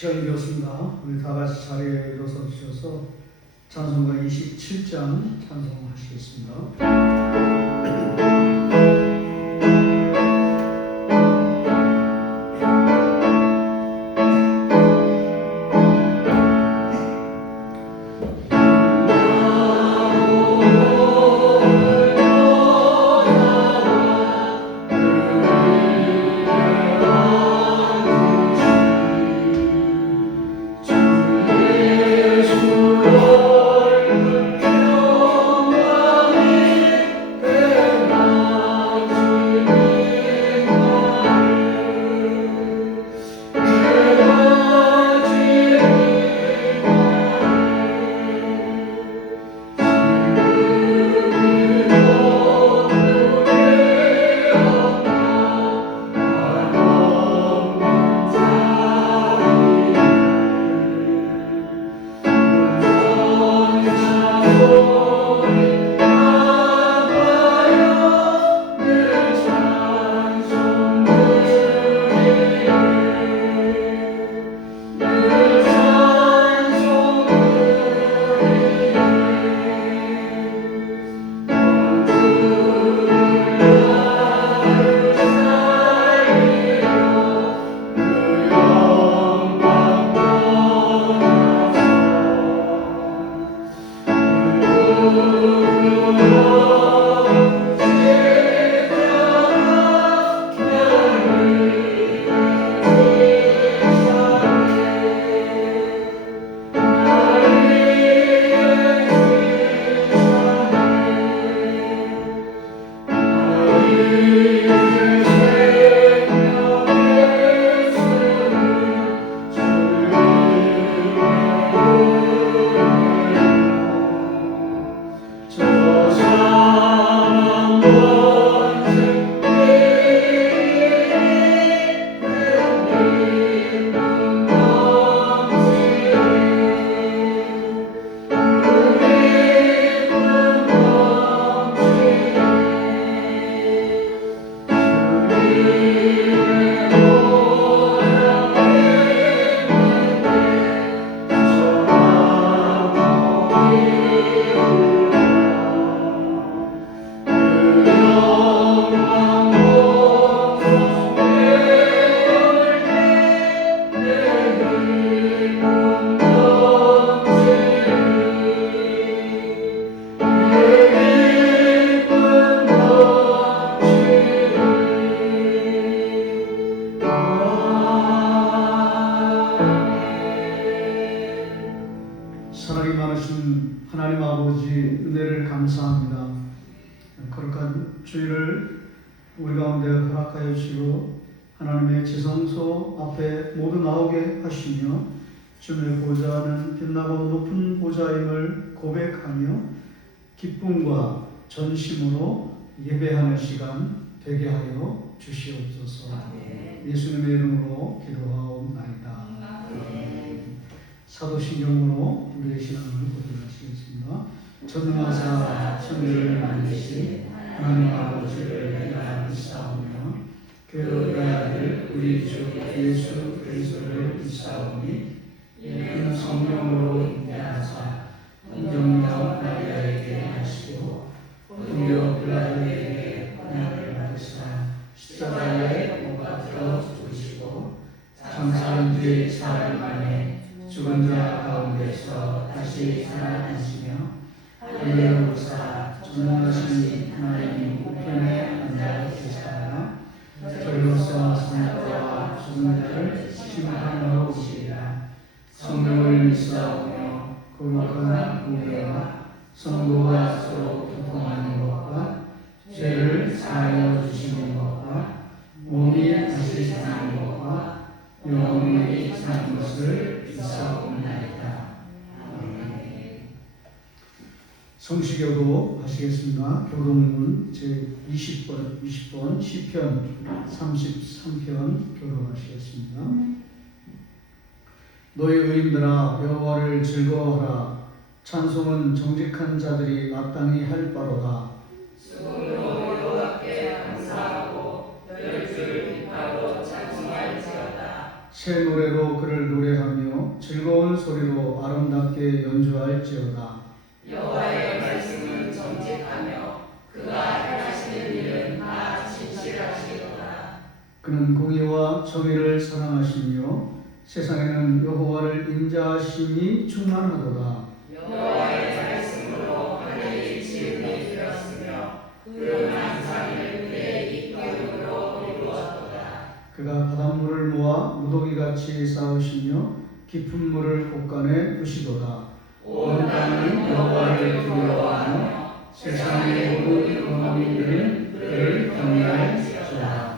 시간이 되었습니다. 우리 다 같이 자리에 일어서 주셔서 찬송가 27장 찬송하시겠습니다. 사랑이 많으신 하나님 아버지 은혜를 감사합니다. 거룩한 주일을 우리 가운데 허락하여 주시고 하나님의 지성소 앞에 모두 나오게 하시며 주님의 보좌는 빛나고 높은 보좌임을 고백하며 기쁨과 전심으로 예배하는 시간 되게 하여 주시옵소서. 예수님의 이름으로 기도하옵나이다. 사도신경으로 우리의 신앙을 고백하시겠습니다. 전능하사 천지를 만드신 하나님 아버지를 믿사오며 그 아들 우리 주 예수 그리스도를 믿사오니 이는 성령으로 인도하사 성령령 마리아에게 하시고 본디오 빌라도에게 고난을 받으사 십자가에 못 박혀 죽으시고 장사한 뒤 사흘 만에 죽은 자 가운데서 다시 살아나시며 하늘에 오르사 전능하신 하나님 우편에 앉아 계시다가 저리로서 사나이와 죽은 자를 심판하러 오시리라. 성령을 믿사오며 거룩한 공예와 성도가 서로 교통하는 것과 죄를 사하여 주시는 것과 몸이 다시 사는 것과 영원히 사는 것을 믿사옵나이다. 성시교도 하시겠습니다. 교독문 제20번 시편 33편 교독하시겠습니다. 너희 의인들아 여호와를 즐거워하라. 찬송은 정직한 자들이 마땅히 할 바로다. 수고로 여호와께 감사하고 열줄 빛바로 찬송할지어다. 새 노래로 그를 노래하며 즐거운 소리로 아름답게 연주할지어다. 여호와의 말씀은 정직하며 그가 행하시는 일은 다 진실하시도다. 그는 공의와 정의를 사랑하시며 세상에는 여호와를 인자하심이 충만하도다. 여호와의 말씀으로 하늘이 지음이 되었으며 푸른 항상을 그의 입기름으로 이루었도다. 그가 바닷물을 모아 무더기같이 쌓으시며 깊은 물을 곳간에 두시도다. 온 땅은 여호와를 부러워하며 세상의 모든 원어민들은 그를 경외할지어다.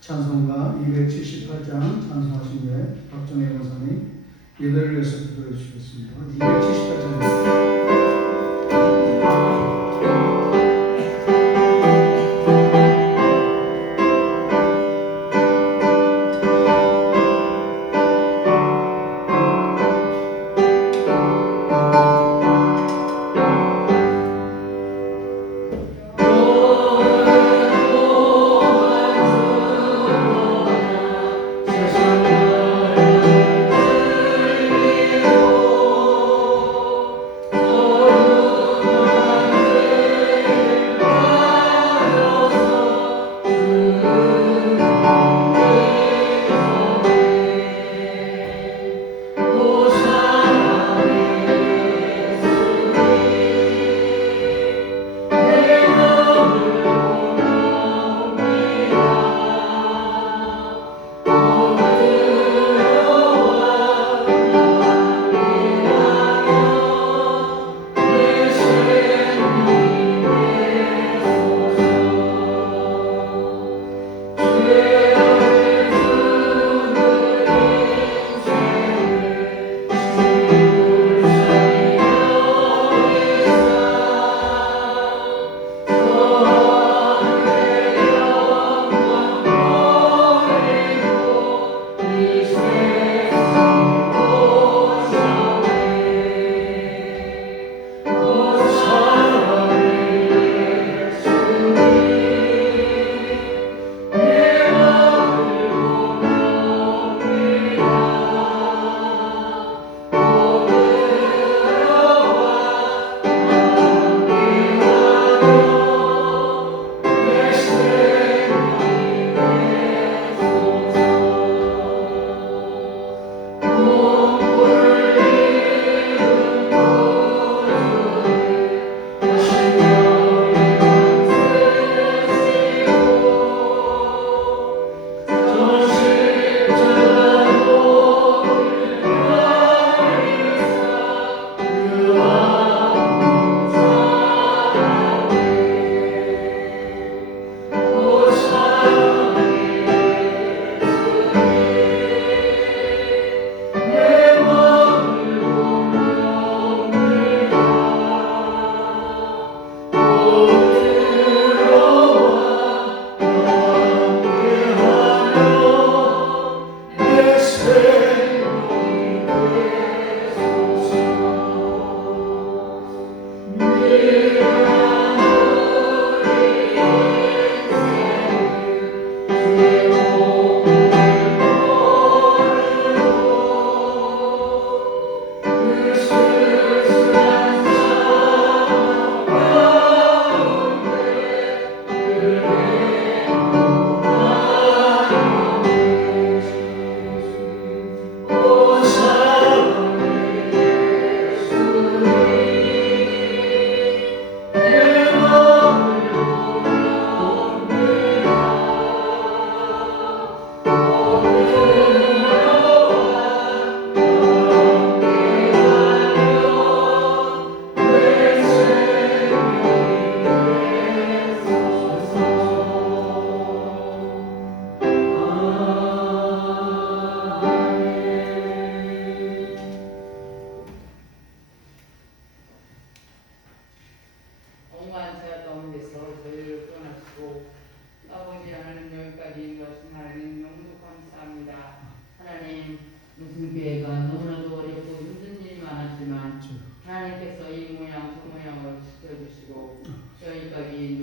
찬송가 278장 찬송하신 후에 박정혜 원사님 예배를 위해서 기도해 주시겠습니다. 278장입니다.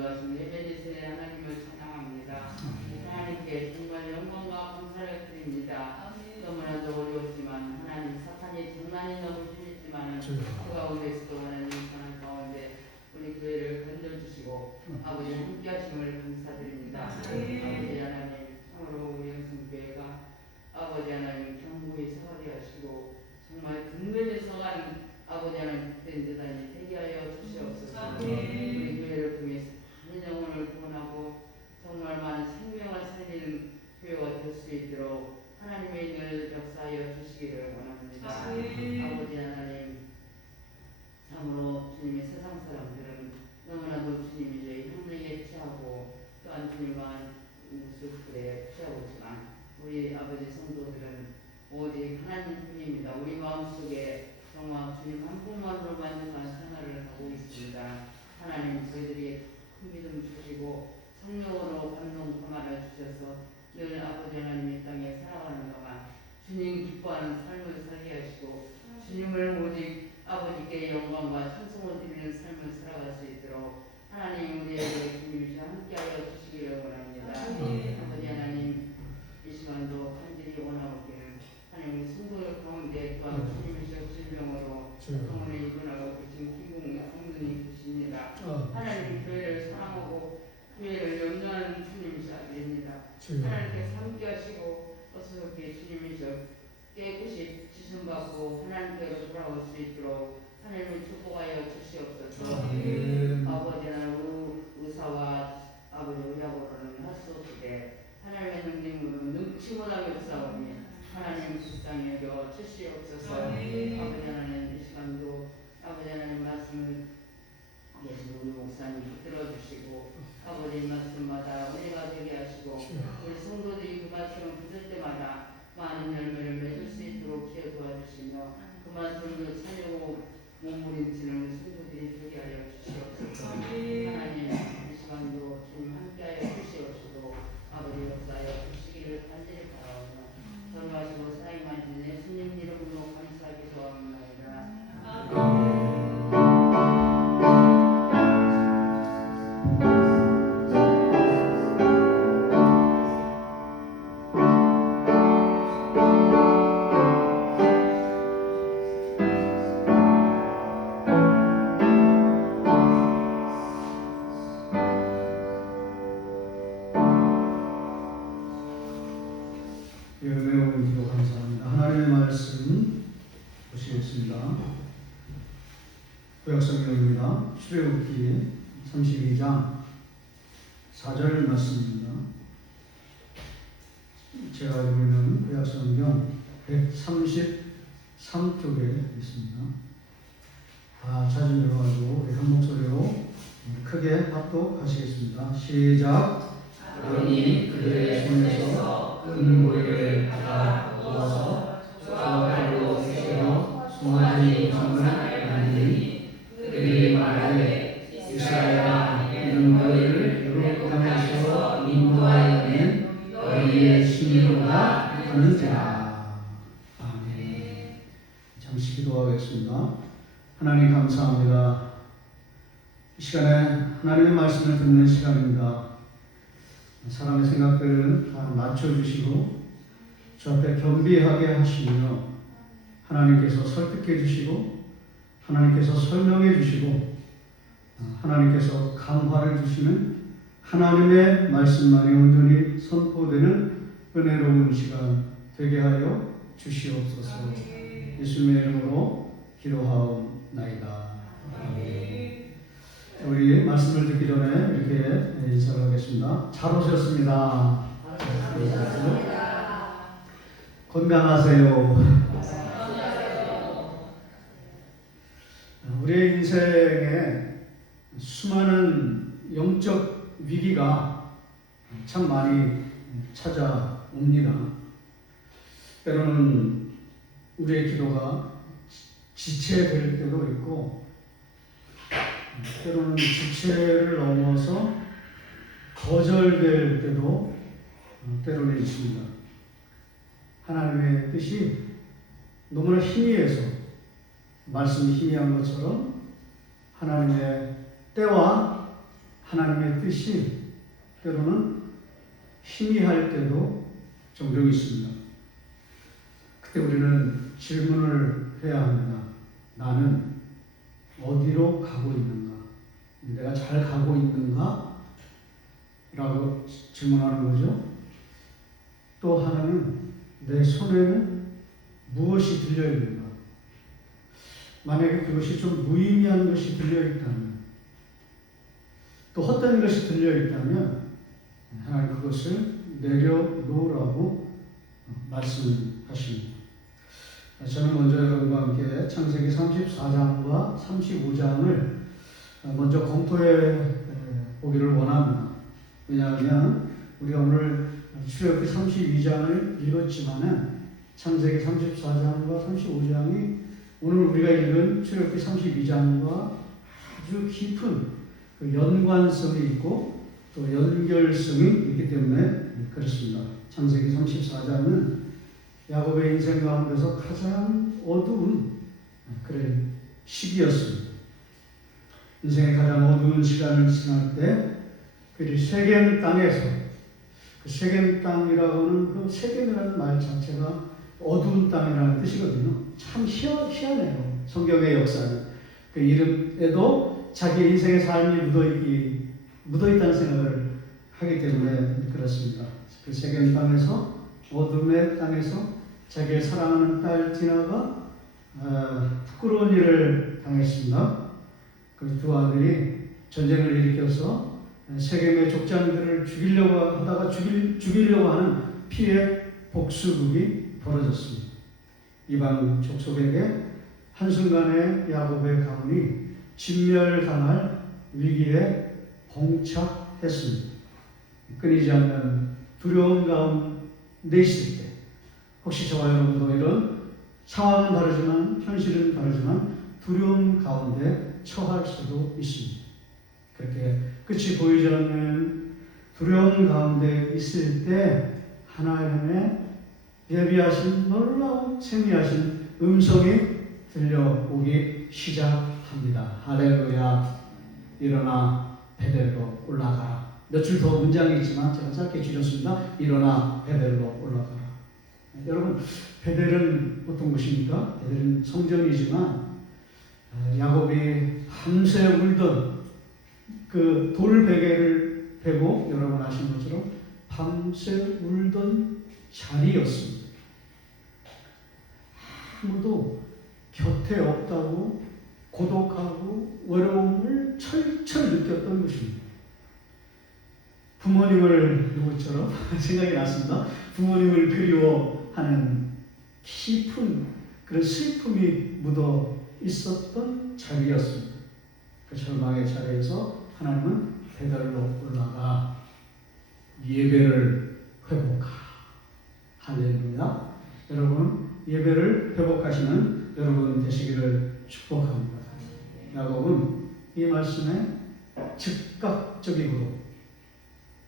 전능하신 예배드리세 하나님을 찬양합니다. 하나님께 정말 영광과 감사를 드립니다. 너무나도 어려웠지만 하나님 사탄이 장난이 너무 심했지만 그 가운데서도 하나님 사랑 가운데 우리 교회를 건져주시고 아버지 함께 하심을 감사드립니다. 아버지 하나님 참으로 우리 영성교회가 아버지 하나님 경고히 서하게 하시고 정말 든든히 서가는 아버지 하나님 그때 대단히 되게 하여 주시옵소서. 우리 교회를 통해서 많은 영혼을 구원하고 정말 많은 생명을 살리는 교회가 될 수 있도록 하나님의 늘 역사하여 주시기를 원합니다. 아버지 하나님 참으로 주님의 세상 사람들은 너무나도 주님이 저희 형능에 취하고 또한 주님과 모습들에 취하고 있지만 우리 아버지 성도들은 오직 하나님 뿐입니다. 우리 마음속에 정말 주님 한 분만으로 만족한 생활을 하고 있습니다. 하나님 저희들에게 큰 믿음 주시고 성령으로 감동 감화를 주셔서 늘 아버지 하나님의 땅에 살아가는 동안 주님 기뻐하는 삶을 살게 하시고 주님을 오직 아버지께 영광과 찬송을 드리는 삶을 살아갈 수 있도록 하나님 우리에게 주님이 함께하여 주시기를 원합니다. 아버지 하나님 이 시간도 간절히 원하옵기는 하나님 우리 성도들 가운데 또한 주님이시여 질병으로 병원에 입원하고 계신 기궁 성도님 계십니다. 하나님 교회를 사랑하고 교회를 염려하는 주님이시여 됩니다. 하나님께서 함께하시고 어서럽게 주님이시여 깨끗이 지순받고 하나님께로 돌아올 수 있도록 하나님을 축복하여 주시옵소서. 아버지 하나님 의사와 아버지 의학으로는 할 수 없으되 하나님의 능력으로 능치 못하게 싸우니 하나님 불쌍히 여겨 주시옵소서. 아버지 하나님 이 시간도 아버지 하나님 말씀을 예수 우리 목사님 들어주시고 아버지 말씀마다 우리가 되게 하시고 우리 성도들이 그 말씀을 붙을 때마다 많은 열매를 맺을 수 있도록 기회 도와주시며 그 말씀을 살려고 몸부림치는 우리 성도들이 되게 하여 주시옵소서. 하나님 이 시간도 주님 함께하여 주시옵시고 아버지 역사하여 주시기를 간절히 바라오며 돌아가시고 사랑이 많은 예수님 이름으로 감사하기 소원합니다. 매우 기도 감사합니다. 하나님의 말씀 보시겠습니다. 구약성경입니다. 출애굽기 32장 4절 말씀입니다. 제가 알고 있는 구약성경 133쪽에 있습니다. 다 찾은 열어가지고 우리 한 목소리로 크게 합독하시겠습니다. 시작. 아론이 그들의 손에서 은고리를 받아 부어서 조각발로 세워 송아지 우상을 만드니 그들이 말하되 이스라엘아 이는 너희를 유로 땅에서 인도하여 낸 너희의 신이로다 하는지라. 아멘. 잠시 기도하겠습니다. 하나님 감사합니다. 이 시간에 하나님의 말씀을 듣는 시간입니다. 사람의 생각들을 다 낮춰주시고 주 앞에 겸비하게 하시며 하나님께서 설득해 주시고 하나님께서 설명해 주시고 하나님께서 감화를 주시는 하나님의 말씀만이 온전히 선포되는 은혜로운 시간 되게 하여 주시옵소서. 예수님의 이름으로 기도하옵나이다. 아멘. 우리 말씀을 듣기 전에 이렇게 인사를 하겠습니다. 잘 오셨습니다. 건강하세요. 우리의 인생에 수많은 영적 위기가 참 많이 찾아옵니다. 때로는 우리의 기도가 지체될 때도 있고 때로는 지체를 넘어서 거절될 때도 때로는 있습니다. 하나님의 뜻이 너무나 희미해서 말씀이 희미한 것처럼 하나님의 때와 하나님의 뜻이 때로는 희미할 때도 종종 있습니다. 그때 우리는 질문을 해야 합니다. 나는 어디로 가고 있는가? 내가 잘 가고 있는가? 라고 질문하는 거죠. 또 하나는 내 손에는 무엇이 들려 있는가? 만약에 그것이 좀 무의미한 것이 들려 있다면, 또 헛된 것이 들려 있다면 하나님 그것을 내려놓으라고 말씀하십니다. 저는 먼저 여러분과 함께 창세기 34장과 35장을 먼저 검토해 보기를 원합니다. 왜냐하면 우리가 오늘 출애굽기 32장을 읽었지만은 창세기 34장과 35장이 오늘 우리가 읽은 출애굽기 32장과 아주 깊은 그 연관성이 있고 또 연결성이 있기 때문에 그렇습니다. 창세기 34장은 야곱의 인생 가운데서 가장 어두운 그런 시기였습니다. 인생의 가장 어두운 시간을 지날 때 그 세겜 땅에서, 그 세겜 땅이라고 하는 그 세겜이라는 말 자체가 어두운 땅이라는 뜻이거든요. 참 희한해요. 성경의 역사는. 그 이름에도 자기 인생의 삶이 묻어있다는 생각을 하기 때문에 그렇습니다. 그 세겜 땅에서, 어둠의 땅에서 자기의 사랑하는 딸 디나가 부끄러운 일을 당했습니다. 그 두 아들이 전쟁을 일으켜서 세겜의 족장들을 죽이려고 하다가 죽이려고 하는 피해 복수극이 벌어졌습니다. 이방 족속에게 한순간에 야곱의 가문이 진멸당할 위기에 봉착했습니다. 끊이지 않는 두려움 가운데 있을 때, 혹시 저와 여러분도 이런 상황은 다르지만 현실은 다르지만 두려움 가운데 처할 수도 있습니다. 그렇게 끝이 보이지 않는 두려움 가운데 있을 때 하나님의 예비하신 놀라운 생리하신 음성이 들려오기 시작합니다. 할렐루야. 일어나 베델로 올라가라. 며칠 더 문장이 있지만 제가 짧게 줄였습니다. 일어나 베델로 올라가라. 여러분, 베델은 어떤 곳입니까? 베델은 성전이지만 야곱이 밤새 울던 그 돌베개를 베고 여러분 아시는 것처럼 밤새 울던 자리였습니다. 아무도 곁에 없다고 고독하고 외로움을 철철 느꼈던 것입니다. 부모님을 누구처럼 생각이 났습니다. 부모님을 그리워하는 깊은 그런 슬픔이 묻어 있었던 자리였습니다. 그 절망의 자리에서 하나님은 베델로 올라가 예배를 회복하라. 할렐루야. 여러분, 예배를 회복하시는 여러분 되시기를 축복합니다. 야곱은 이 말씀에 즉각적이고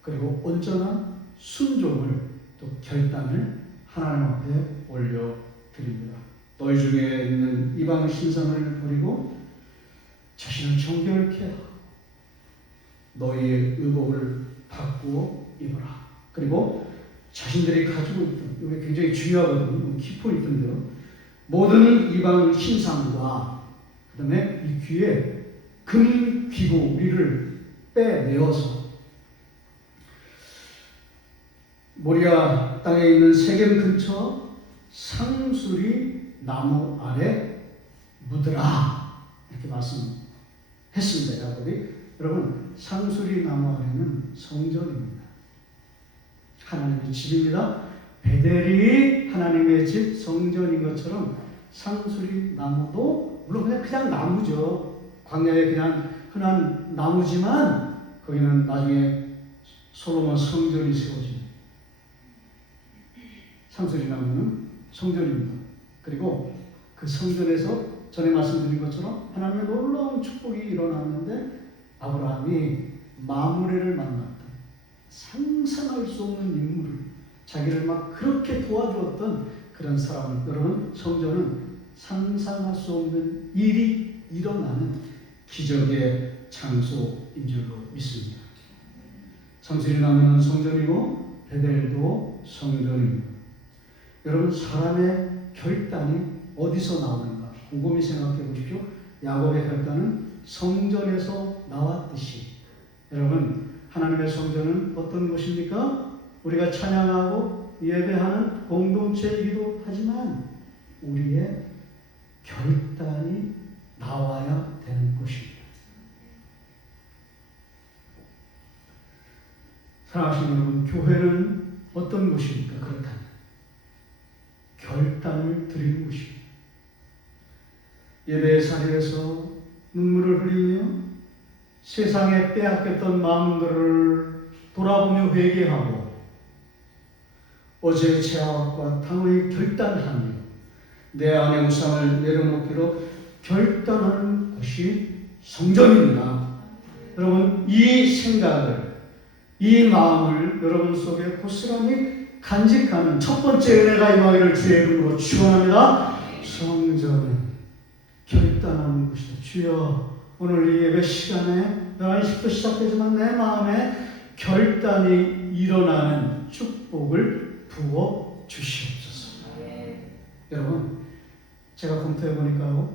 그리고 온전한 순종을 또 결단을 하나님 앞에 올려드립니다. 너희 중에 있는 이방 신상을 버리고 자신을 정결케 하고 너희의 의복을 바꾸어 입어라. 그리고 자신들이 가지고 있던, 이게 굉장히 중요하거든요. 키포인트인데요. 모든 이방 신상과 그 다음에 이 귀에 금 귀고리를 빼내어서 모리아 땅에 있는 세겜 근처 상수리 나무 아래 묻으라. 이렇게 말씀했습니다. 야곱이. 여러분, 상수리 나무 아래는 성전입니다. 하나님의 집입니다. 베델이 하나님의 집 성전인 것처럼 상수리 나무도 물론 그냥 나무죠. 광야에 그냥 흔한 나무지만 거기는 나중에 솔로몬 성전이 세워집니다. 상수리 나무는 성전입니다. 그리고 그 성전에서 전에 말씀드린 것처럼 하나님의 놀라운 축복이 일어났는데 아브라함이 마므레를 만났다. 상상할 수 없는 인물을, 자기를 막 그렇게 도와주었던 그런 사람을, 여러분, 성전은 상상할 수 없는 일이 일어나는 기적의 장소인 줄로 믿습니다. 상수리나무는 성전이고 베델도 성전입니다. 여러분, 사람의 결단이 어디서 나오는가 곰곰이 생각해 보십시오. 야곱의 결단은 성전에서 나왔듯이, 여러분, 하나님의 성전은 어떤 곳입니까? 우리가 찬양하고 예배하는 공동체이기도 하지만 우리의 결단이 나와야 되는 곳입니다. 사랑하시는 여러분, 교회는 어떤 곳입니까? 그렇다면 결단을 드리는 곳입니다. 예배의 자리에서 눈물을 흘리며 세상에 빼앗겼던 마음들을 돌아보며 회개하고 어제의 죄악과 당의 결단하며 내 안의 우상을 내려놓기로 결단하는 것이 성전입니다. 여러분, 이 생각을, 이 마음을 여러분 속에 고스란히 간직하는 첫 번째 은혜가 임하기를 주의 이름으로 축원합니다. 성전은 결단하는 것이다. 주여, 오늘 이 예배 시간에 11시부터 시작되지만 내 마음에 결단이 일어나는 축복을 부어 주시옵소서. 여러분, 제가 검토해 보니까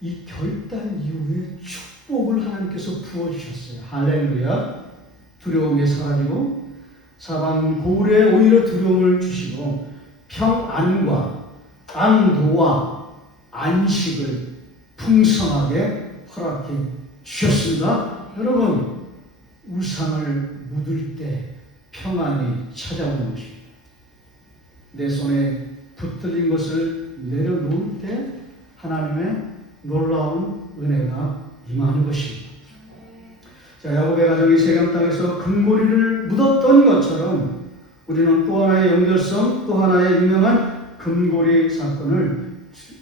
이 결단 이후에 축복을 하나님께서 부어 주셨어요. 할렐루야. 두려움이 사라지고 사방 고울에 오히려 두려움을 주시고 평안과 안도와 안식을 풍성하게 허락해 주셨습니다. 여러분, 우상을 묻을 때 평안이 찾아오는 것입니다. 내 손에 붙들린 것을 내려놓을 때 하나님의 놀라운 은혜가 임하는 것입니다. 자, 야곱의 가정이 세겜 땅에서 금고리를 묻었던 것처럼 우리는 또 하나의 연결성, 또 하나의 유명한 금고리 사건을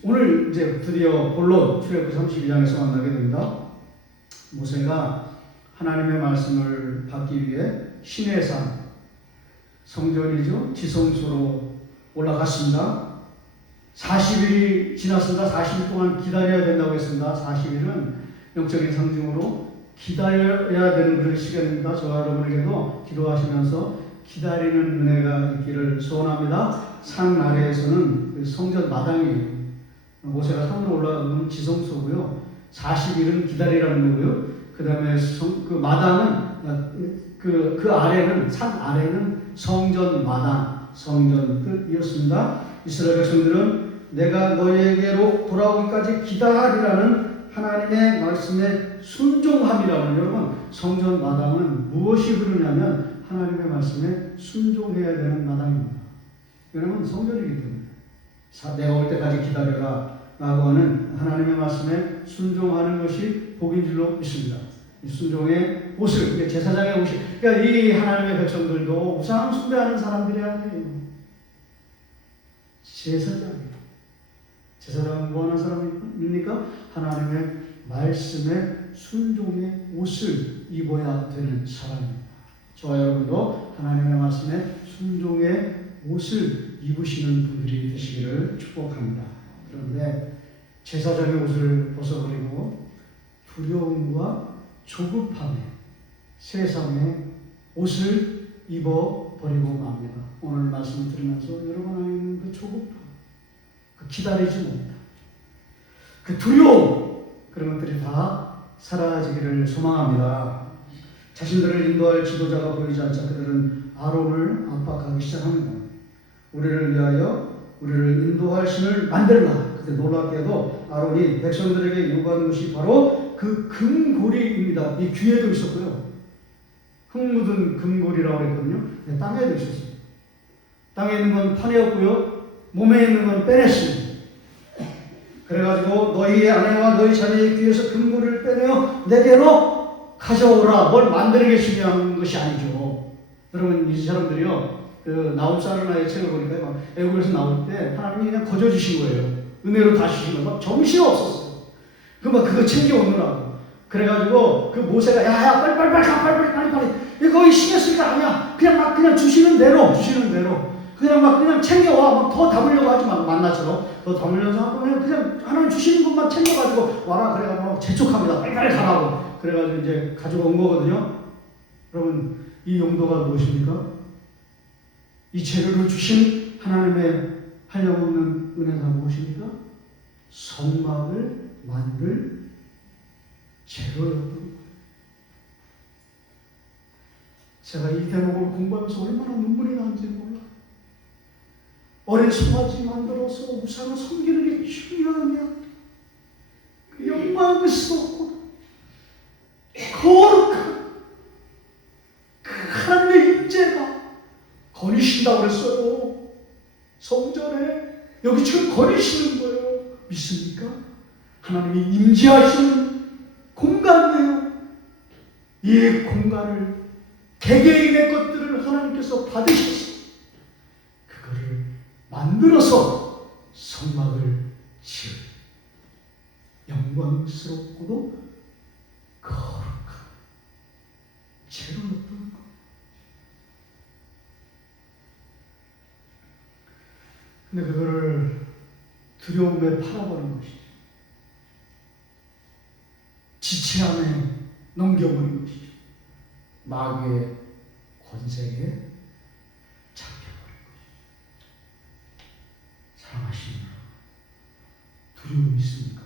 오늘 이제 드디어 본론 출애굽기 32장에서 만나게 됩니다. 모세가 하나님의 말씀을 받기 위해 시내산, 성전이죠, 지성소로 올라갔습니다. 40일이 지났습니다. 40일 동안 기다려야 된다고 했습니다. 40일은 영적인 상징으로 기다려야 되는 그런 시간입니다. 저와 여러분에게도 기도하시면서 기다리는 은혜가 있기를 소원합니다. 산 아래에서는 그 성전 마당이에요. 모세가 산으로 올라가면 지성소고요. 40일은 기다리라는 거고요. 그 다음에 그 마당은 그 아래는, 산 아래는 성전 마당, 성전 뜻이었습니다. 이스라엘 백성들은 내가 너희에게로 돌아오기까지 기다리라는 하나님의 말씀에 순종함이라고. 여러분, 성전 마당은 무엇이 흐르냐면 하나님의 말씀에 순종해야 되는 마당입니다. 여러분, 성전이기 때문에 내가 올 때까지 기다려라 라고 하는 하나님의 말씀에 순종하는 것이 복인 줄로 믿습니다. 이 순종의 옷을, 제사장의 옷이, 그러니까 이 하나님의 백성들도 우상 숭배하는 사람들이 아니에요. 제사장이에요. 제사장은 뭐 하는 사람입니까? 하나님의 말씀에 순종의 옷을 입어야 되는 사람입니다. 저와 여러분도 하나님의 말씀에 순종의 옷을 입으시는 분들이 되시기를 축복합니다. 그런데 제사장의 옷을 벗어버리고 두려움과 조급함에 세상의 옷을 입어버리고 맙니다. 오늘 말씀 들으면서 여러분 안에 있는 그 조급함, 그 기다리지 못함, 그 두려움, 그런 것들이 다 사라지기를 소망합니다. 자신들을 인도할 지도자가 보이지 않자 그들은 아론을 압박하기 시작합니다. 우리를 위하여 우리를 인도할 신을 만들라. 그때 놀랍게도 아론이 백성들에게 요구하는 것이 바로 그 금고리입니다. 이 귀에도 있었고요. 흙 묻은 금고리라고 했거든요. 땅에도 있었어요. 땅에 있는 건 파내었고요. 몸에 있는 건 빼냈습니다. 그래가지고 너희의 아내와 너희 자녀의 귀에서 금고리를 빼내어 내게로 가져오라. 뭘 만들게 중요한 것이 아니죠. 여러분, 이 사람들이요, 그 나온 사르나의 책을 보니까 막 애국에서 나올 때 하나님이 그냥 거저 주신 거예요. 은혜로 다 주신 거. 막 정신이 없었어요. 그거 챙겨오느라고. 그래가지고 그 모세가 야야 빨리 거기 신경 쓸 거 아니야. 그냥 주시는 대로 그냥 챙겨와. 막 더 담으려고 하지 마. 만나처럼 더 담으려서 하고 그냥 하나님 주시는 것만 챙겨가지고 와라. 그래가지고 재촉합니다. 빨리 가라고. 그래가지고 이제 가지고 온 거거든요. 여러분, 이 용도가 무엇입니까? 이 재료를 주신 하나님의 한량없는 은혜가 무엇입니까? 성막을 만들 재료였던 거예요. 제가 이 대목을 공부하면서 얼마나 눈물이 나는지 몰라요. 어린 송아지 만들어서 우상을 섬기는 게 중요하냐? 그 영광스럽고 거룩한 그 하나님의 임재가 거니신다고 그랬어요. 성전에 여기 지금 거니시는 거예요. 믿습니까? 하나님이 임재하시는 공간이에요. 이 공간을 개개인의 것들을 하나님께서 받으셔서 그거를 만들어서 성막을 지은 영광스럽고도 거룩한 재료였던 것. 근데 그거를 두려움에 팔아버린 것이죠. 지체함에 넘겨버린 것이죠. 마귀의 권세에 잡혀버린 것이죠. 사랑하시는 두려움이 있습니까?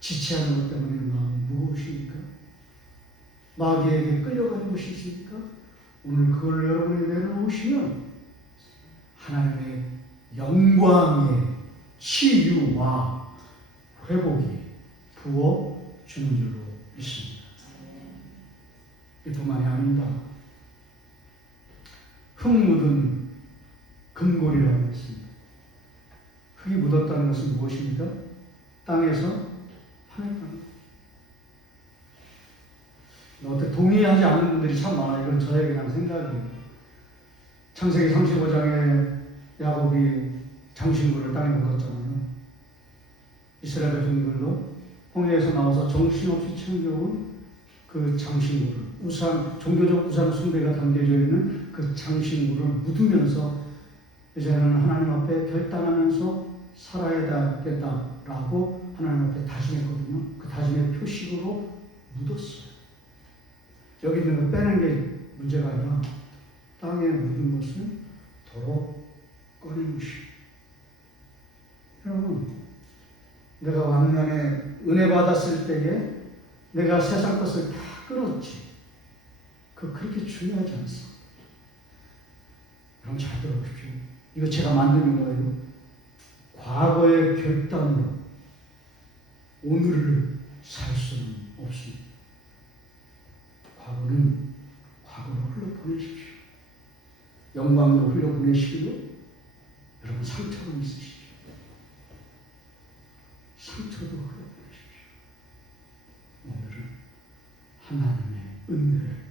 지체하는 것 때문에 마음이 무거우십니까? 마귀에게 끌려가는 것이 있습니까? 오늘 그걸 여러분이 내려놓으시면 하나님의 영광의 치유와 회복이 부어주는 줄로 믿습니다. 이뿐만이 아닙니다. 흙 묻은 금골이라고 했습니다. 흙이 묻었다는 것은 무엇입니까? 땅에서 파냈다는 것. 어떻게 동의하지 않는 분들이 참 많아요. 이건 저의 그냥 생각이에요. 창세기 35장에 야곱이 장신구를 땅에 묻었잖아요. 이스라엘 백성들도 홍해에서 나와서 정신없이 챙겨온 그 장신구를, 우상, 종교적 우상 숭배가 담겨져 있는 그 장신구를 묻으면서 이제는 하나님 앞에 결단하면서 살아야 되겠다라고 하나님 앞에 다짐했거든요. 그 다짐의 표식으로 묻었어요. 여기 있는 거 빼는 게 문제가 아니라 땅에 묻은 것을 도로 꺼낸 것입니다. 여러분, 내가 왕년에 은혜 받았을 때에 내가 세상 것을 다 끊었지. 그렇게 중요하지 않습니다. 여러분 잘 들어보십시오. 이거 제가 만드는 거예요. 과거의 결단으로 오늘을 살 수는 없습니다. 과거는 과거로 흘려보내십시오. 영광으로 흘려보내시고요. 여러분 상처는 있으시죠. 상처도 흘려보내십시오. 오늘은 하나님의 은혜를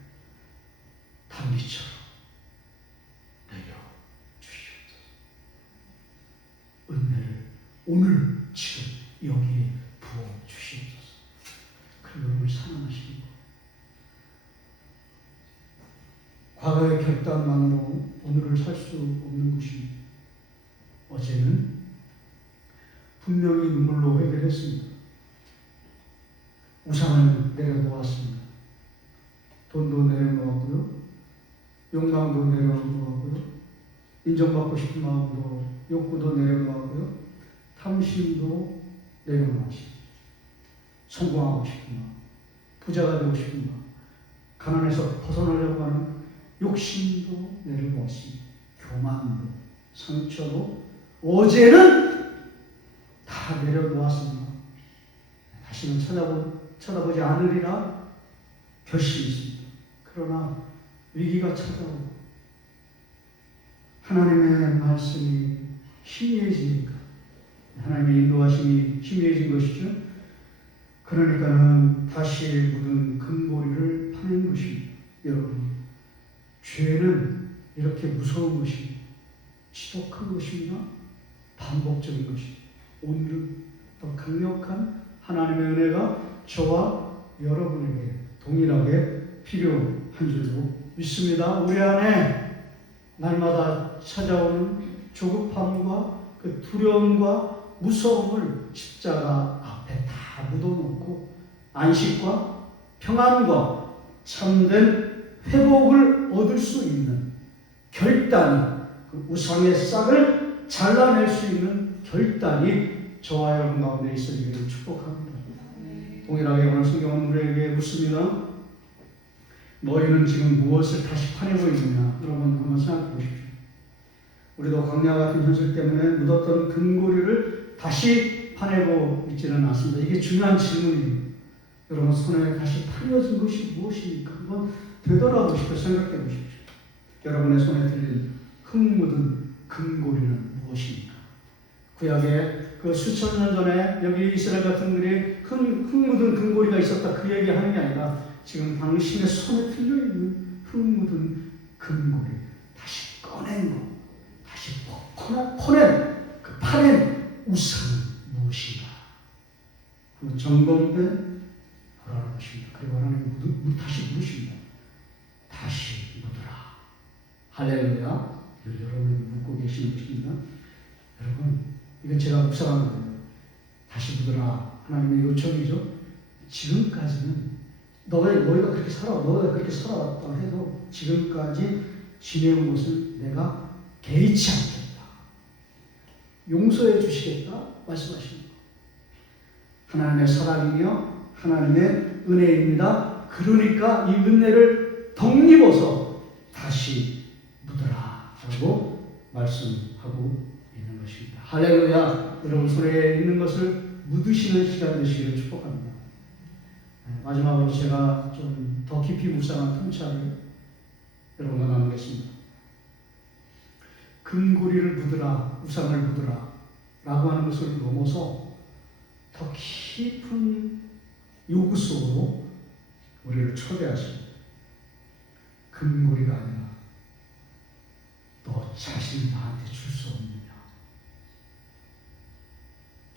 단비처럼 내려주시옵소서. 은혜를 오늘 지금 여기에 부어주시옵소서. 그리고 여러분 사랑하시는 것. 과거의 결단만으로 오늘을 살 수 없는 것입니다. 어제는 분명히 눈물로 해결했습니다. 우상을 내려놓았습니다. 돈도 내려놓았고요. 영광도 내려놓았고요. 인정받고 싶은 마음도, 욕구도 내려놓았고요. 탐심도 내려놓았습니다. 성공하고 싶은 마음, 부자가 되고 싶은 마음, 가난에서 벗어나려고 하는 욕심도 내려놓았습니다. 교만도, 상처도 어제는 다 내려놓았습니다. 다시는 쳐다보지 않으리라 결심했습니다. 그러나 위기가 찾아오고 하나님의 말씀이 희미해지니까, 하나님의 인도하심이 희미해진 것이죠. 그러니까는 다시 묻은 금고리를 파낸 것입니다. 여러분, 죄는 이렇게 무서운 것입니다. 지독한 것입니다. 반복적인 것입니다. 오늘은 더 강력한 하나님의 은혜가 저와 여러분에게 동일하게 필요한 줄로 믿습니다. 우리 안에 날마다 찾아오는 조급함과 그 두려움과 무서움을 십자가 앞에 다 묻어놓고 안식과 평안과 참된 회복을 얻을 수 있는 결단이, 그 우상의 싹을 잘라낼 수 있는 결단이 저와 여러분 가운데 있어지기를 축복합니다. 동일하게 오늘 성경은 우리에게 묻습니다. 너희는 지금 무엇을 다시 파내고 있느냐? 여러분 한번 생각해 보십시오. 우리도 광야 같은 현실 때문에 묻었던 근고리를 다시 파내고 있지는 않습니다. 이게 중요한 질문이에요. 여러분 손에 다시 파내어진 것이 무엇입니까? 한번 되돌아보시고 생각해 보십시오. 여러분의 손에 들린 흙 묻은 근고리는 무엇입니까? 구약에 그 수천 년 전에 여기 이스라엘 같은 들이 흙 묻은 근고리가 있었다 그 얘기하는 게 아니라 지금 당신의 손에 들려있는 흙 묻은 근고리 다시 꺼낸 거, 다시 퍼낸 그 파낸 우상은 무엇인가 한번 점검해 보라는 것입니다. 그리고 하나님 다시 물으십니다. 다시 묻어라. 할렐루야. 여러분이 묻고 계시는 것입니다. 여러분 이건 제가 묵상한 거예요. 다시 묻어라. 하나님의 요청이죠. 지금까지는 너희가 그렇게 너희가 그렇게 살아왔다 해도 지금까지 지내온 것을 내가 개의치 않겠다. 용서해 주시겠다 말씀하십니다. 하나님의 사랑이며 하나님의 은혜입니다. 그러니까 이 은혜를 덧입어서 다시 묻어라 라고 말씀하고 있는 것입니다. 할렐루야. 여러분 손에 있는 것을 묻으시는 시간 되시기를 축복합니다. 마지막으로 제가 좀 더 깊이 묵상한 통찰을 여러분과 나누겠습니다. 근고리를 묻으라, 우상을 묻으라 라고 하는 것을 넘어서 더 깊은 요구 속으로 우리를 초대하십니다. 근고리가 아니라 너 자신을 나한테 줄 수 없느냐?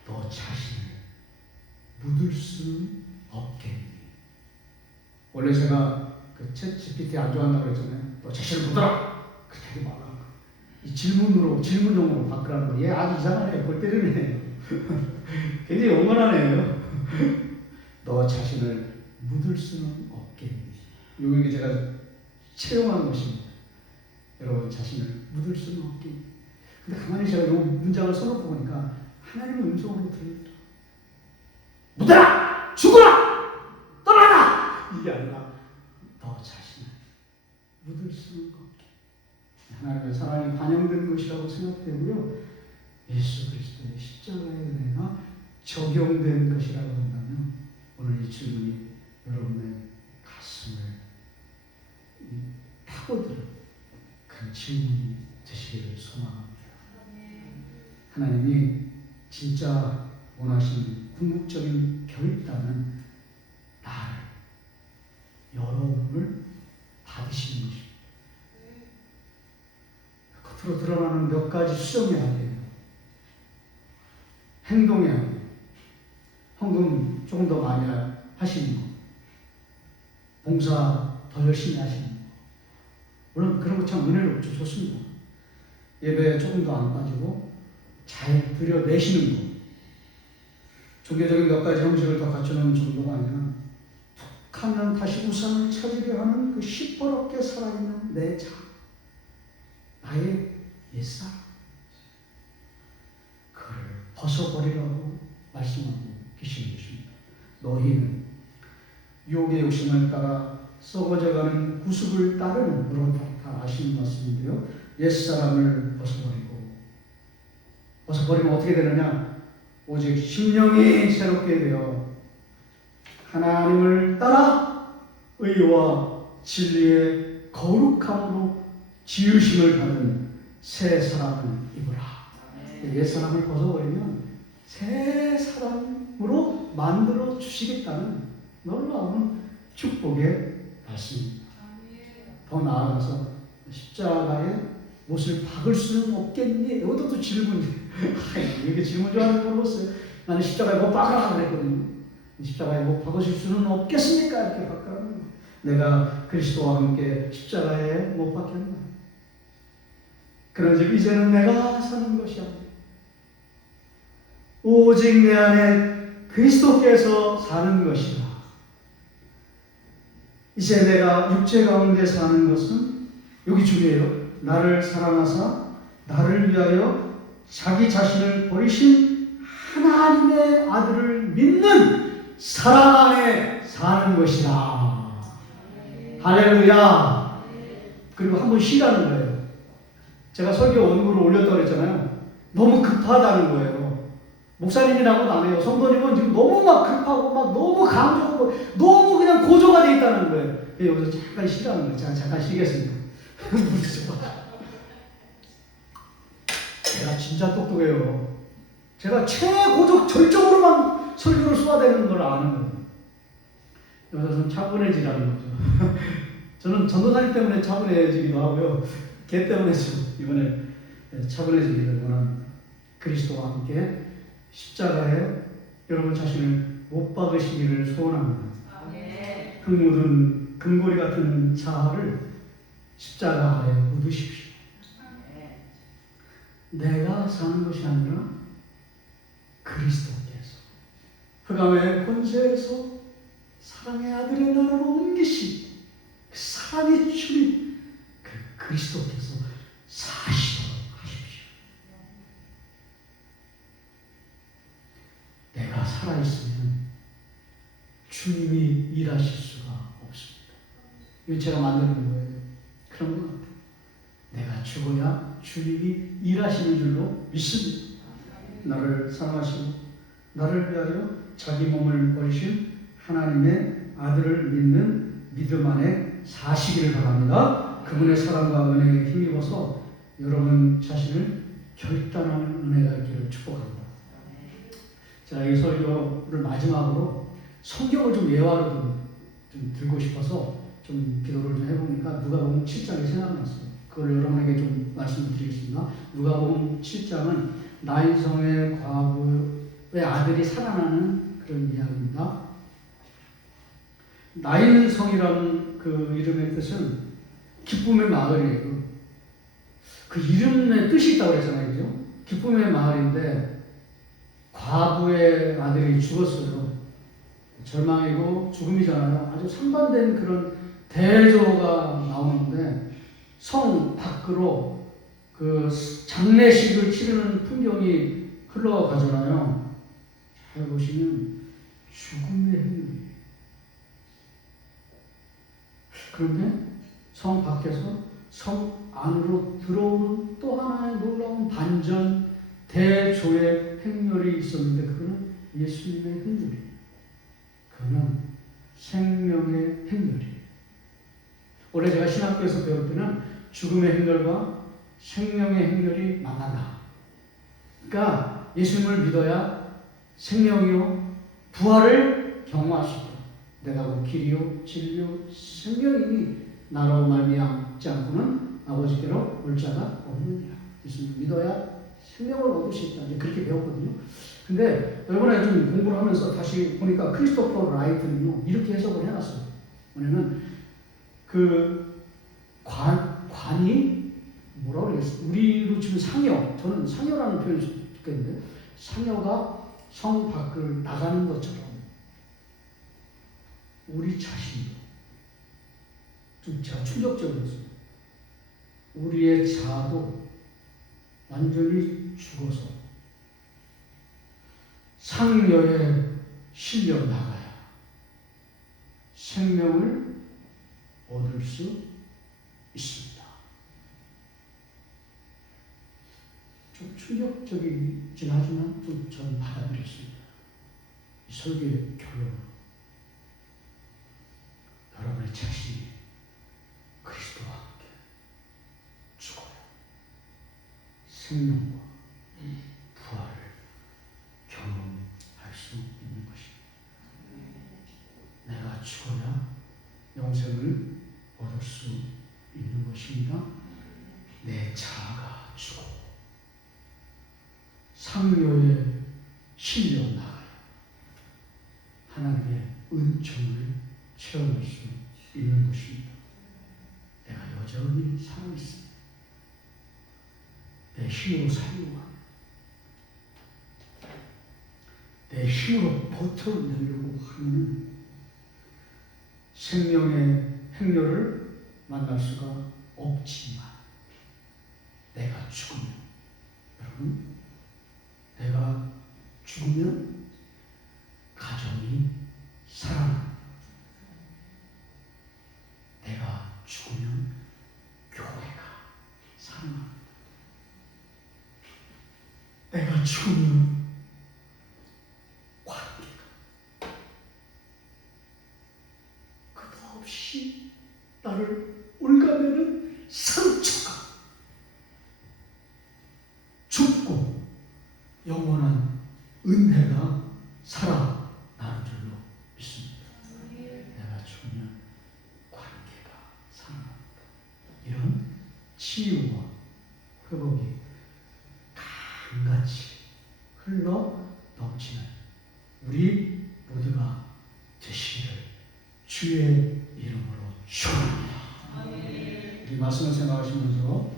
너 자신을 묻을 수는 없겠니? 원래 제가 그 챗 GPT 안 좋아한다고 그랬잖아요. 너 자신을 묻어라! 그렇게 하지 말라고. 이 질문용으로 바꾸라는 거. 얘 아주 이상하네. 골 때리는 애예요. 굉장히 영원하네요. 너 자신을 묻을 수는 없겠니? 요게 제가 채용한 것입니다. 여러분 자신을 묻을 수는 없겠니? 근데 가만히 제가 이 문장을 써놓고 보니까 하나님의 음성으로 들립니다. 묻어라! 죽어라! 떠나라! 이게 아니라 너 자신을 묻을 수는 없게 하나님의 사랑이 반영된 것이라고 생각되고요. 예수 그리스도의 십자가의 은혜가 적용된 것이라고 한다면 오늘 이 질문이 여러분의 가슴을 파고드는 그 질문이 되시기를 소망합니다. 하나님이 진짜 원하시는 궁극적인 결단은 나를, 여러분을 받으시는 것입니다. 겉으로 드러나는 몇 가지 수정해야 돼요. 행동해야 돼요. 헌금 조금 더 많이 하시는 거. 봉사 더 열심히 하시는 거. 물론 그런 거 참 은혜롭죠. 좋습니다. 예배에 조금 더 안 빠지고 잘 들여내시는 거. 종교적인 몇 가지 형식을 더 갖추는 정도가 아니라 툭 하면 다시 우상을 찾으려 하는 그 시퍼렇게 살아있는 내 자, 나의 옛사람, 그걸 벗어버리라고 말씀하고 계시는 것입니다. 너희는 유혹의 욕심을 따라 썩어져가는 구습을 따르는, 여러분 다 아시는 말씀인데요. 옛사람을 벗어버리면 어떻게 되느냐? 오직 심령이 새롭게 되어 하나님을 따라 의와 진리의 거룩함으로 지으심을 받은 새 사람을 입으라. 옛 사람을 벗어버리면 새 사람으로 만들어 주시겠다는 놀라운 축복의 말씀입니다. 더 나아가서 십자가에 못을 박을 수는 없겠니? 이것도 질문이에요. 이렇게 질문 좋아하는 물어봤어요. 나는 십자가에 못 박으라 그랬거든요. 십자가에 못 박으실 수는 없겠습니까? 이렇게 박으라는 거예요. 내가 그리스도와 함께 십자가에 못 박혔나? 그런즉 이제는 내가 사는 것이 아니라 오직 내 안에 그리스도께서 사는 것이라. 이제 내가 육체 가운데 사는 것은 여기 중요해요. 나를 사랑하사 나를 위하여 자기 자신을 버리신 하나님의 아들을 믿는 사랑 안에 사는 것이라. 할렐루야. 그리고 한번 쉬라는 거예요. 제가 설교 원고를 올렸다고 그랬잖아요. 너무 급하다는 거예요. 목사님이라고는 안 해요. 성도님은 지금 너무 막 급하고 막 너무 강조하고 너무 그냥 고조가 돼 있다는 거예요. 여기서 잠깐 쉬라는 거예요. 제가 잠깐 쉬겠습니다. 제가 진짜 똑똑해요. 제가 최고적 절정으로만 설교를 쏟아내는 걸 아는 거예요. 여기서 좀 차분해지라는 거죠. 저는 전도사님 때문에 차분해지기도 하고요. 걔 때문에 좀 이번에 차분해지기를 원합니다. 그리스도와 함께 십자가에 여러분 자신을 못 박으시기를 소원합니다. 흙 묻은 금고리 같은 자아를 십자가 아래 묻으십시오. 내가 사는 것이 아니라 그리스도께서 흑암의 권세에서 사랑의 아들의 나라로 옮기신 그 사랑의 주님 그 그리스도께서 사시도록 하십시오. 내가 살아있으면 주님이 일하실 수가 없습니다. 이건 제가 만드는 거예요. 그런 것 같아요. 내가 죽어야 주님이 일하시는 줄로 믿습니다. 나를 사랑하시고 나를 위하여 자기 몸을 버리신 하나님의 아들을 믿는 믿음 안에 사시기를 바랍니다. 그분의 사랑과 은혜에 힘입어서 여러분 자신을 결단하는 은혜가 있기를 축복합니다. 자, 이 설교를 마지막으로 성경을 좀 예화로 좀 들고 싶어서 좀 기도를 좀 해보니까 누가복음 7장이 생각났어요. 그걸 여러분에게 좀 말씀을 드리겠습니다. 누가복음 7장은 나인성의 과부의 아들이 살아나는 그런 이야기입니다. 나인성이라는 그 이름의 뜻은 기쁨의 마을이에요. 그 이름의 뜻이 있다고 그랬잖아요. 그죠? 기쁨의 마을인데 과부의 아들이 죽었어요. 절망이고 죽음이잖아요. 아주 상반된 그런 대조가 나오는데 성 밖으로 그 장례식을 치르는 풍경이 흘러가잖아요. 잘 보시면 죽음의 행위. 그런데 성 밖에서 성 안으로 들어오는 또 하나의 놀라운 반전 대조의 행렬이 있었는데 그거는 예수님의 행렬이에요. 그거는 생명의 행렬이에요. 원래 제가 신학교에서 배울 때는 죽음의 행렬과 생명의 행렬이 만난다. 그러니까 예수님을 믿어야 생명이요 부활을 경험하시고 내가 그 길이요 진리요 생명이니 나로 말미암지 않고는 아버지께로 올 자가 없느니라. 예수님을 믿어야 생명을 얻을 수 있다. 이제 그렇게 배웠거든요. 근데 이번에 좀 공부를 하면서 다시 보니까 크리스토퍼 라이트는요 이렇게 해석을 해놨어요. 뭐냐면 그 관이 뭐라고 그러겠어요? 우리로 치면 상여, 저는 상여라는 표현을 듣겠는데 상여가 성 밖을 나가는 것처럼 우리 자신도 좀 제가 충격적이었어요. 우리의 자아도 완전히 죽어서 상여에 실려 나가야 생명을 얻을 수 있습니다. 좀 충격적이긴 하지만 좀 저는 받아들였습니다. 이 설교의 결론은 여러분의 자신이 그리스도와 함께 죽어야 생명과 부활을 경험할 수 있는 것입니다. 내가 죽어야 영생을 얻을 수 있는 것입니다. 내 자아가 죽어 상료에 실려 나가야 하나님의 은총을 체험할 수 있는 것입니다. 내가 여전히 살아있습니다. 내 힘으로 살려고 합니다. 내 힘으로 버텨내려고 하면 생명의 행렬을 만날 수가 없지만 내가 죽으면, 여러분, 내가 죽으면 가정이 살아납니다. 내가 죽으면 교회가 살아납니다. 내가 죽으면 관계가 끝없이 나를 올가매는 상처가 죽고 영원한 은혜가 살아나는 줄로 믿습니다. 내가 죽으면 관계가 살아납니다. 이런 치유와 회복이 강같이 흘러 넘치는 우리 모두가 되시기를 주의 이름으로 축원합니다. 이 말씀을 생각하시면서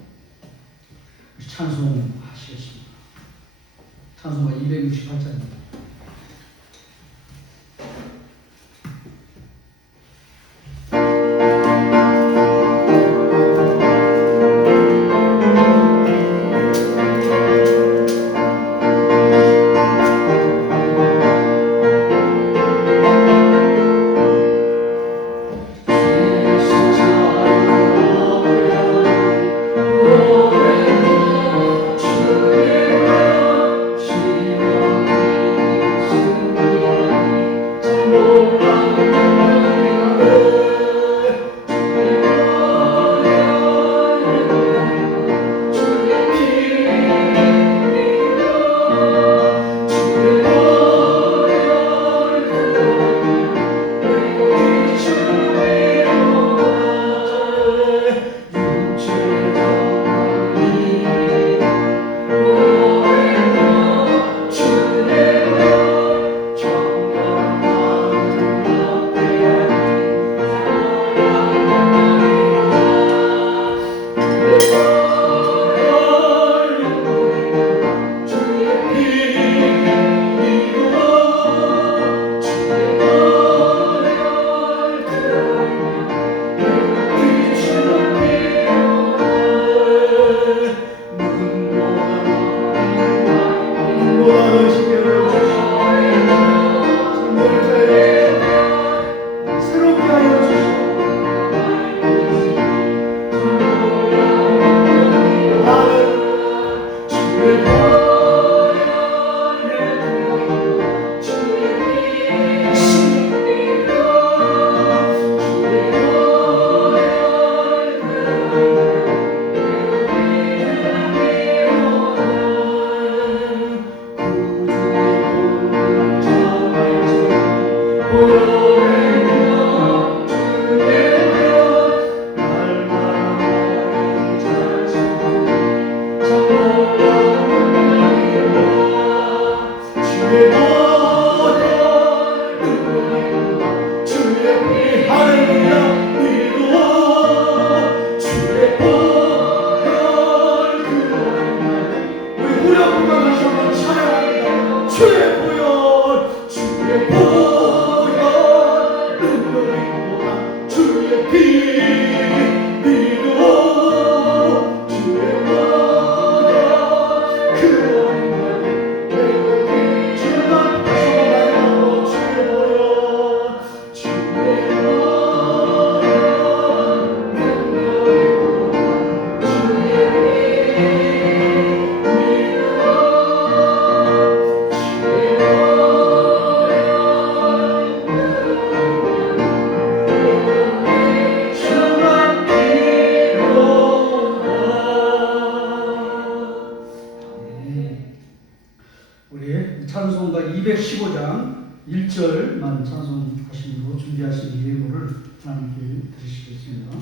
찬송하시겠습니다. 찬송가 268장입니다. 우리 찬송가 215장 1절만 찬송하시므로 준비하신 예물을 하나님께 드리시겠습니다.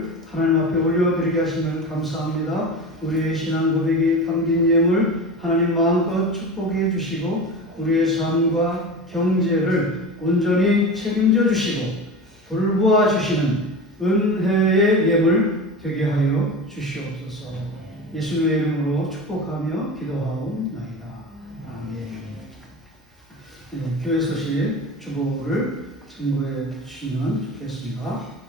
예물을 하나님 앞에 올려드리게 하시면 감사합니다. 우리의 신앙 고백이 담긴 예물 하나님 마음껏 축복해 주시고 우리의 삶과 경제를 온전히 책임져 주시고 돌보아 주시는 은혜의 예물 되게 하여 주시옵소서. 예수님의 이름으로 축복하며 기도하옵나이다. 아멘. 네, 교회 소식 주보를 참고해 주시면 좋겠습니다.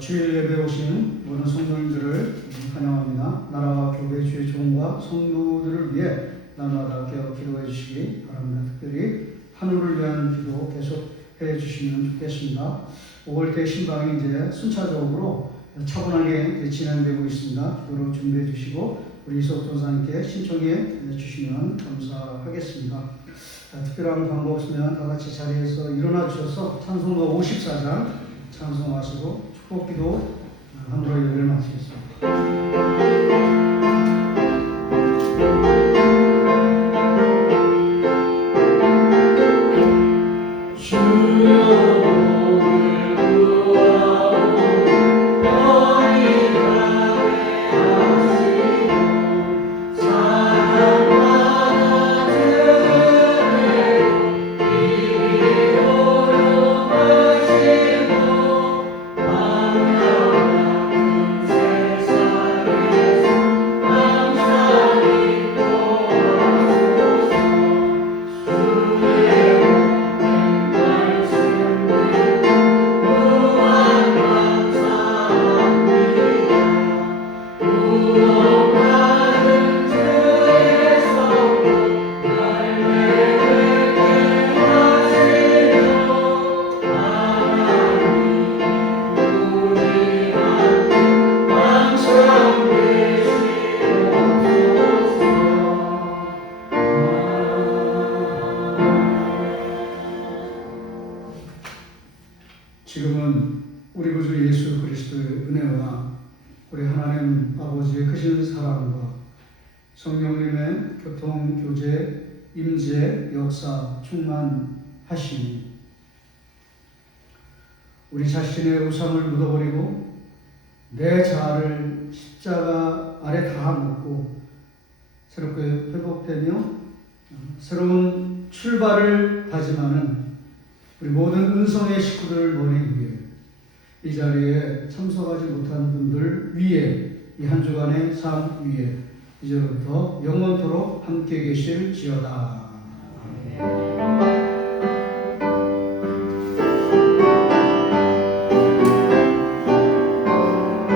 주일 예배 오신 모든 성도님들을 환영합니다. 나라와 교회 주의 종과 성도들을 위해 날마다 깨어 기도해 주시기 바랍니다. 특별히 한우를 위한 기도 계속해 주시면 좋겠습니다. 5월대 신방이 이제 순차적으로 차분하게 진행되고 있습니다. 기도로 준비해 주시고 우리 이석 전사님께 신청해 주시면 감사하겠습니다. 특별한 광고 없으면 다 같이 자리에서 일어나 주셔서 찬송가 54장 찬송하시고 축복기도 함으로 예배를 마치겠습니다. 지금은 우리 구주 예수 그리스도의 은혜와 우리 하나님 아버지의 크신 사랑과 성령님의 교통, 교제, 임재, 역사, 충만하시니 우리 자신의 우상을 묻어버리고 내 자아를 십자가 아래 다 묻고 새롭게 회복되며 새로운 출발을 다짐하는 우리 모든 은성의 식구들 머리 위에 이 자리에 참석하지 못한 분들 위에 이 한 주간의 삶 위에 이제부터 영원토록 함께 계실지어다.